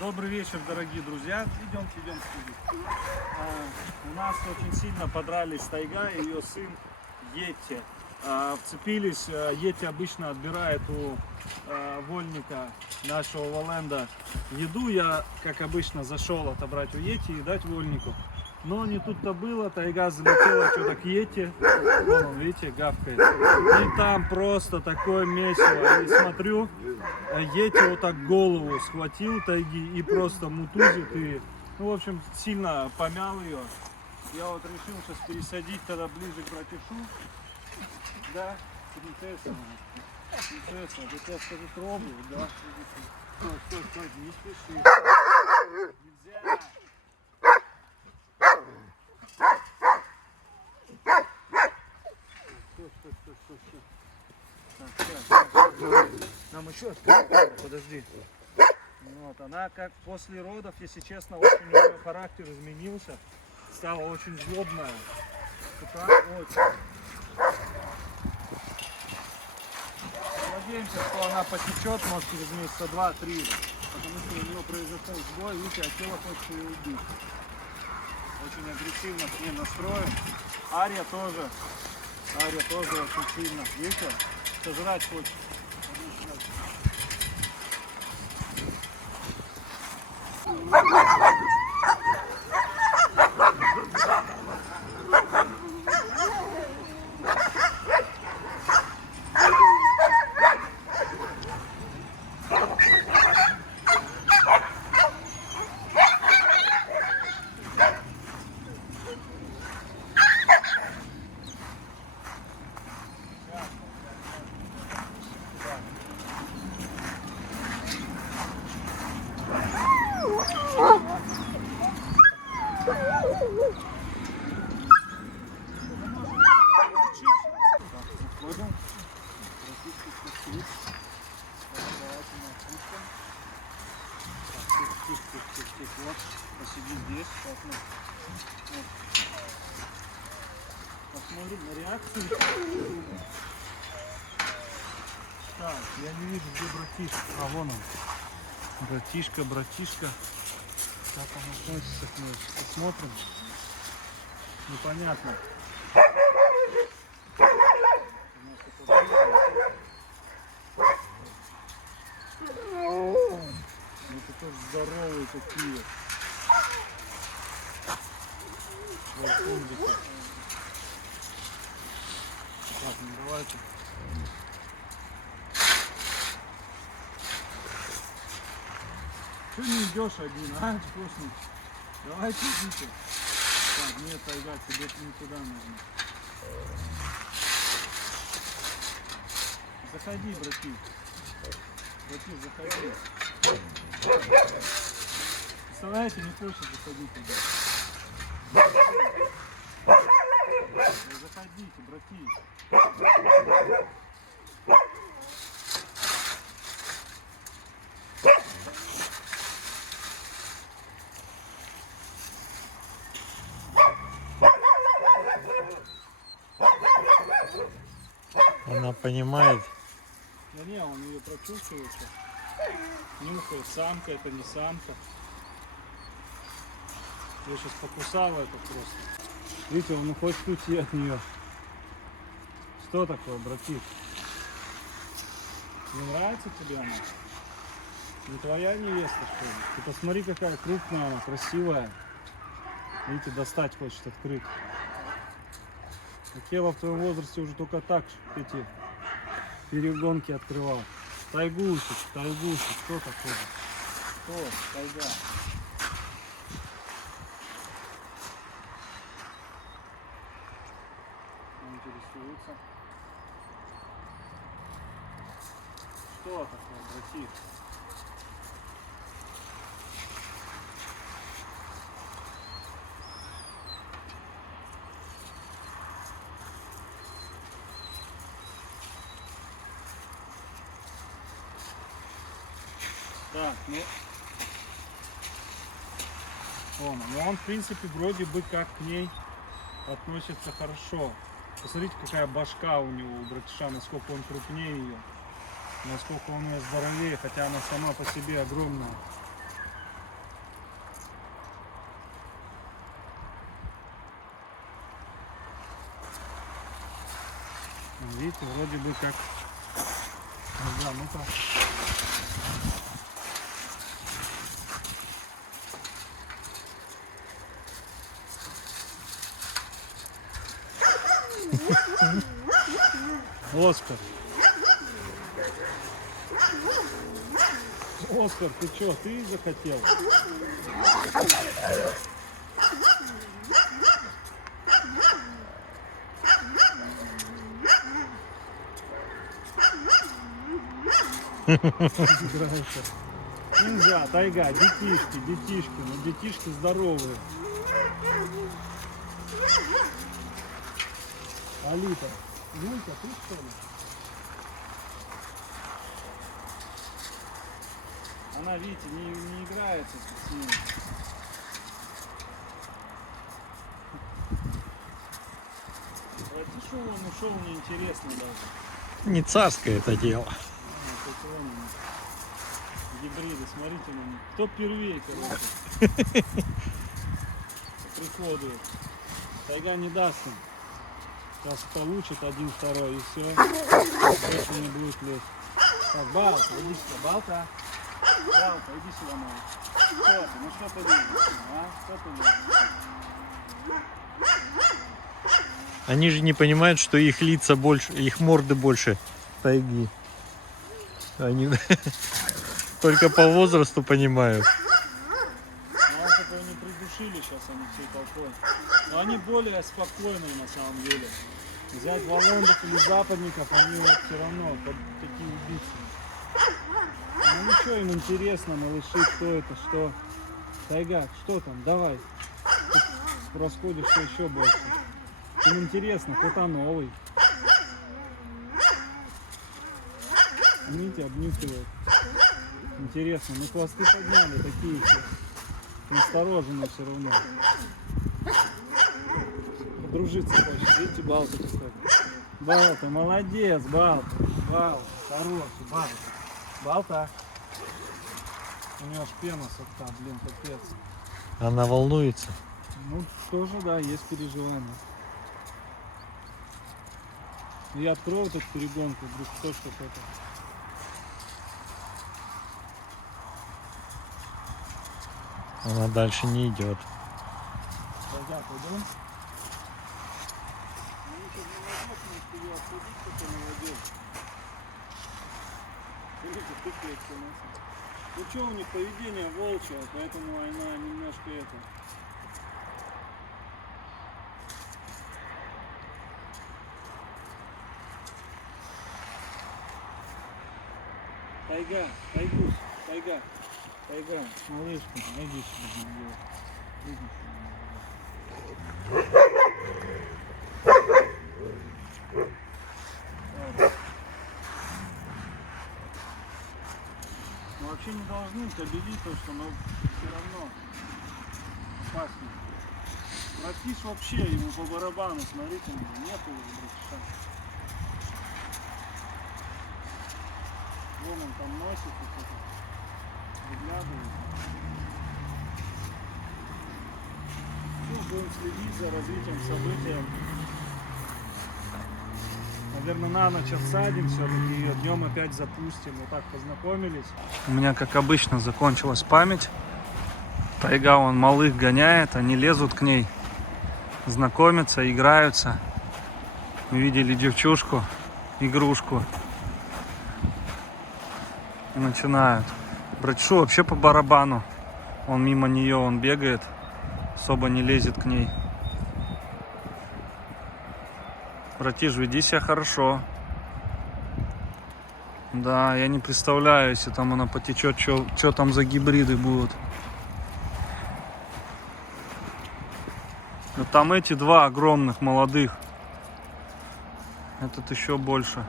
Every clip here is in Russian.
Добрый вечер, дорогие друзья. Идем. У нас очень сильно подрались тайга и ее сын Йети. Вцепились. Йети обычно отбирает у вольника нашего Воленда еду. Я, как обычно, зашел отобрать у Йети и дать вольнику. Но не тут-то было, тайга залетела что-то к Йети. Вон он, видите, гавкает. И там просто такое месиво. И смотрю, Йети вот так голову схватил тайги и просто мутузит. И, ну, в общем, сильно помял ее. Я вот решил сейчас пересадить тогда ближе к братишу. Да, принцесса. Принцесса, вот я скажу, пробую, да. Стой, не спеши. Нельзя. Стой. Нам еще подожди. Вот, она как после родов, если честно, очень у нее характер изменился. Стала очень злобная. Очень. Надеемся, что она потечет, может, через месяца 2-3. Потому что у нее произошел сбой, видите, а тело хочет ее убить. Очень агрессивно с ней настроен. Ария тоже очень сильно, видите, сожрать хочет. Вот, посиди здесь, вот. Посмотрим на реакцию. Так, я не вижу, где братишка. А, вон он. Братишка. Как он относится к ней? Посмотрим. Непонятно. Вот это здоровые такие. Так, ну давайте. Ты не идешь один, а? Вкусный. Давайте идите. Так, нет, тайга, тебе не туда нужно. Заходи, братик. Заходи. Представляете, не хочет заходить туда. Заходите, братик. Она понимает. Да не, он ее прочувствует. Нюхает, самка это не самка. Я сейчас покусал это просто. Видите, он хочет уйти от нее. Что такое, братик? Не нравится тебе она? Не твоя невеста, что ли? Ты посмотри, какая крупная она, красивая. Видите, достать хочет, открыть. Акела в твоем возрасте уже только так эти перегонки открывал. Тайгусик, что такое? Что? Тайга. Он интересуется. Что такое, братик? Так, ну он в принципе вроде бы как к ней относится хорошо. Посмотрите, какая башка у него, у братиша, насколько он крупнее ее. насколько он ее здоровее, хотя она сама по себе огромная. Видите, вроде бы как... Ну да, ну-ка. Оскар. Оскар, ты чё, ты захотел? Играется. Нельзя, тайга, детишки, но детишки здоровые. Алита, Юлька, ты что ли? Она, видите, не играется с ним. Это что он ушел, неинтересно даже. Не царское это дело. Вот он, гибриды, смотрите на них. Кто первее, короче. Приходу. Тайга не даст им. Сейчас получит один, второй и все. Больше не будет лезть. Так, Балта, иди сюда, Балта. Балта, иди сюда, мама. Что ты? Ну что ты видишь? А? Что ты видишь? Они же не понимают, что их лица больше, их морды больше тайги. Они только по возрасту понимают. Ну, чтобы его не придушили сейчас они всей толпой. Но они более спокойные на самом деле. Взять валлондов или западников, они вот все равно такие убийцы. Ну ничего, им интересно, малыши, кто это, что. Тайга, что там, давай. Ты расходишься еще больше. Им интересно, кто-то новый. Видите, обнюхивают. Интересно, мы хвосты подняли, такие все. Настороженные все равно. Подружиться хочешь, видите, Балта какой. Балта, молодец, Балта. Балта, хороший, Балта. Балта. У него аж пена с рта, блин, капец. Она волнуется. Ну, тоже, да, есть переживания. Я открою эту перегонку, вдруг кто что-то. Она дальше не идет. Пойдем, пойдем. Ну что, у них поведение волчье, поэтому она немножко это. Тайга, тайгусь, тайга, тайга, малышка, найди сюда. Иди сюда. Ну, вообще не должны кабелить то, что, но все равно опасно. Братиш вообще ему по барабану, смотрите, нету уже братиша. Вон он там носит, выглядывает. Ну, будем следить за развитием событий. Наверное, на ночь отсадим все-таки, и днем опять запустим. Вот так познакомились. У меня, как обычно, закончилась память. Тайга, он малых гоняет, они лезут к ней, знакомятся, играются. Увидели девчушку, игрушку. И начинают. Братишу вообще по барабану. Он мимо нее, он бегает, особо не лезет к ней. Братиш, веди себя хорошо. Да, я не представляю, если там она потечет, что там за гибриды будут. Но там эти два огромных молодых. Этот еще больше.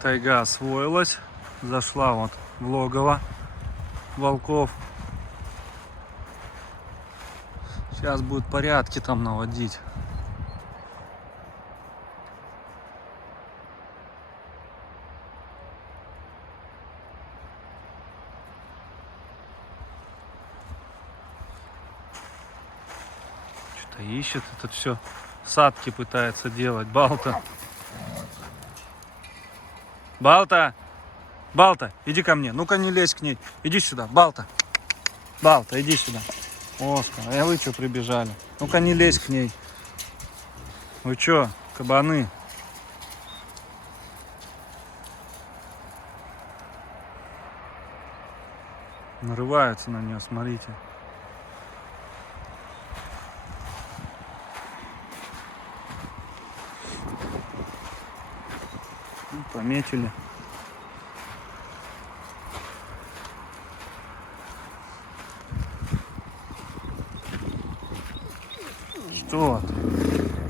Тайга освоилась. Зашла вот в логово волков. Сейчас будет порядки там наводить. Балта ищет. Это все садки пытается делать. Балта. Балта! Балта, иди ко мне. Ну-ка не лезь к ней. Иди сюда. Балта. Балта, иди сюда. Оскар, а вы что прибежали? Ну-ка не лезь к ней. Вы что, кабаны? Нарываются на нее, смотрите. Ну, пометили. Что ты?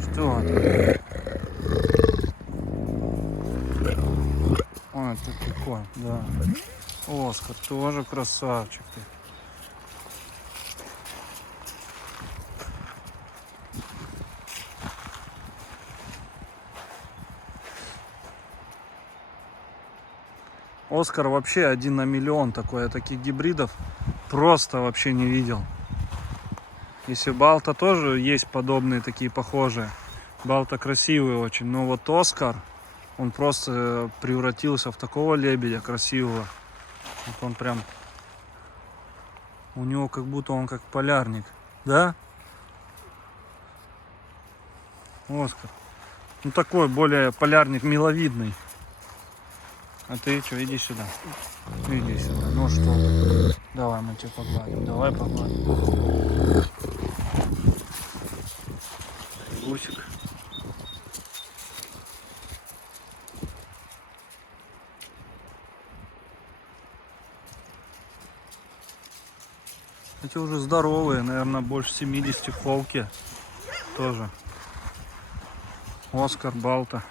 Что ты? Ой, ты какой, да. Оскар, тоже красавчик ты. Оскар вообще 1 на миллион такой. Я таких гибридов просто вообще не видел. Если Балта тоже есть подобные такие похожие. Балта красивый очень. Но вот Оскар, он просто превратился в такого лебедя красивого. Вот он прям... У него как будто он как полярник. Да? Оскар. Ну такой более полярник миловидный. А ты что, иди сюда. Иди сюда. Ну что? Давай мы тебя погладим. Давай погладим. Гусик. Эти уже здоровые, наверное, больше 70 в холке. Тоже. Оскар, Балта.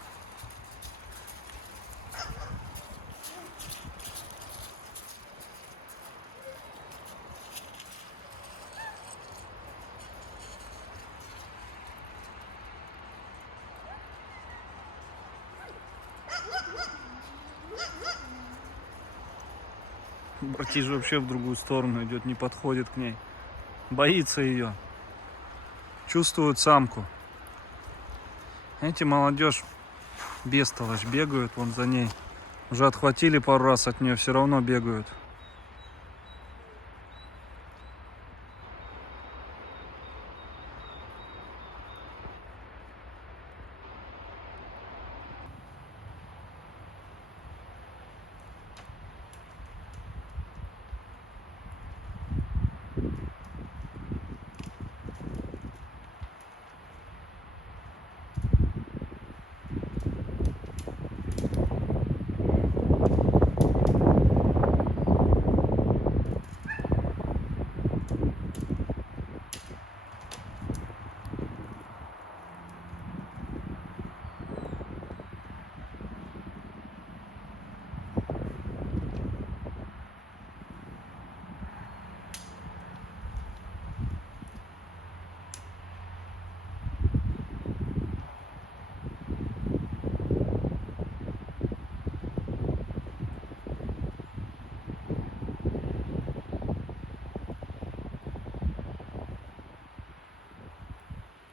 Братиш вообще в другую сторону идет, не подходит к ней. Боится ее. Чувствует самку. Эти молодежь бестолочь бегают вон за ней. Уже отхватили пару раз от нее, все равно бегают.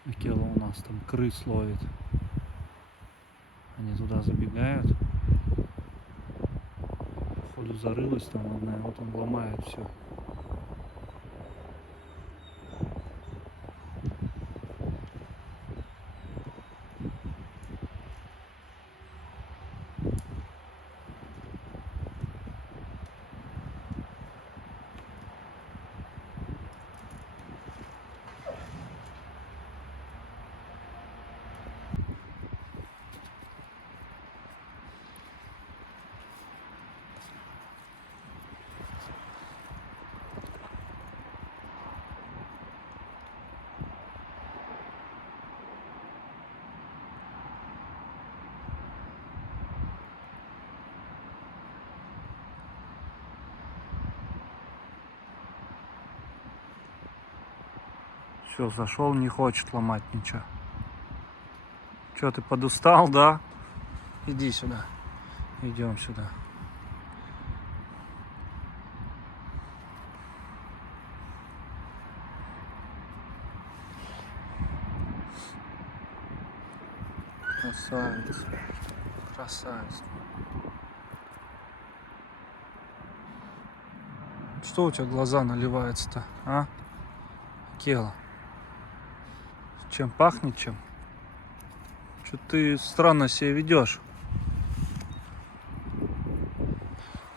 Акела у нас там крыс ловит. Они туда забегают. Походу зарылась там одна, вот он ломает все. Все, зашел, не хочет ломать ничего. Че, ты подустал, да? Иди сюда. Идем сюда. Красавец. Красавец. Что у тебя глаза наливаются-то, а? Акела. Чем пахнет, чем? Что ты странно себя ведешь?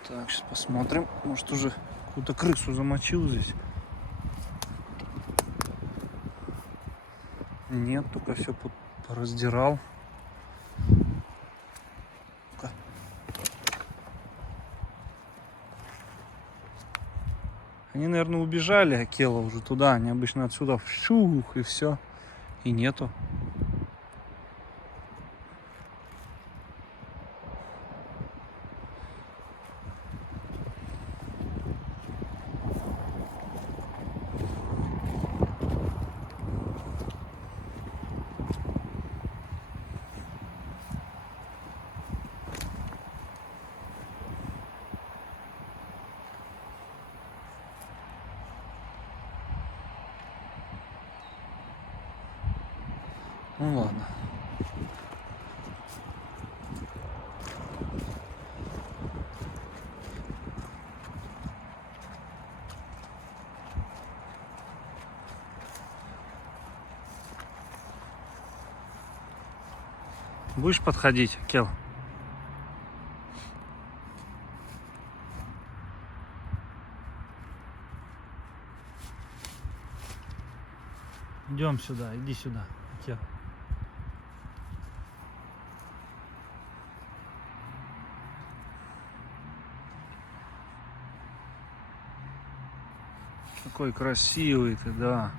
Так, сейчас посмотрим. Может, уже какую-то крысу замочил здесь? Нет, только все пораздирал. Ну-ка. Они, наверное, убежали, Акела, уже туда. Они обычно отсюда шух, и все. И нету. Ну ладно. Будешь подходить, Акел? Идем сюда, иди сюда, Акел. Какой красивый ты, да.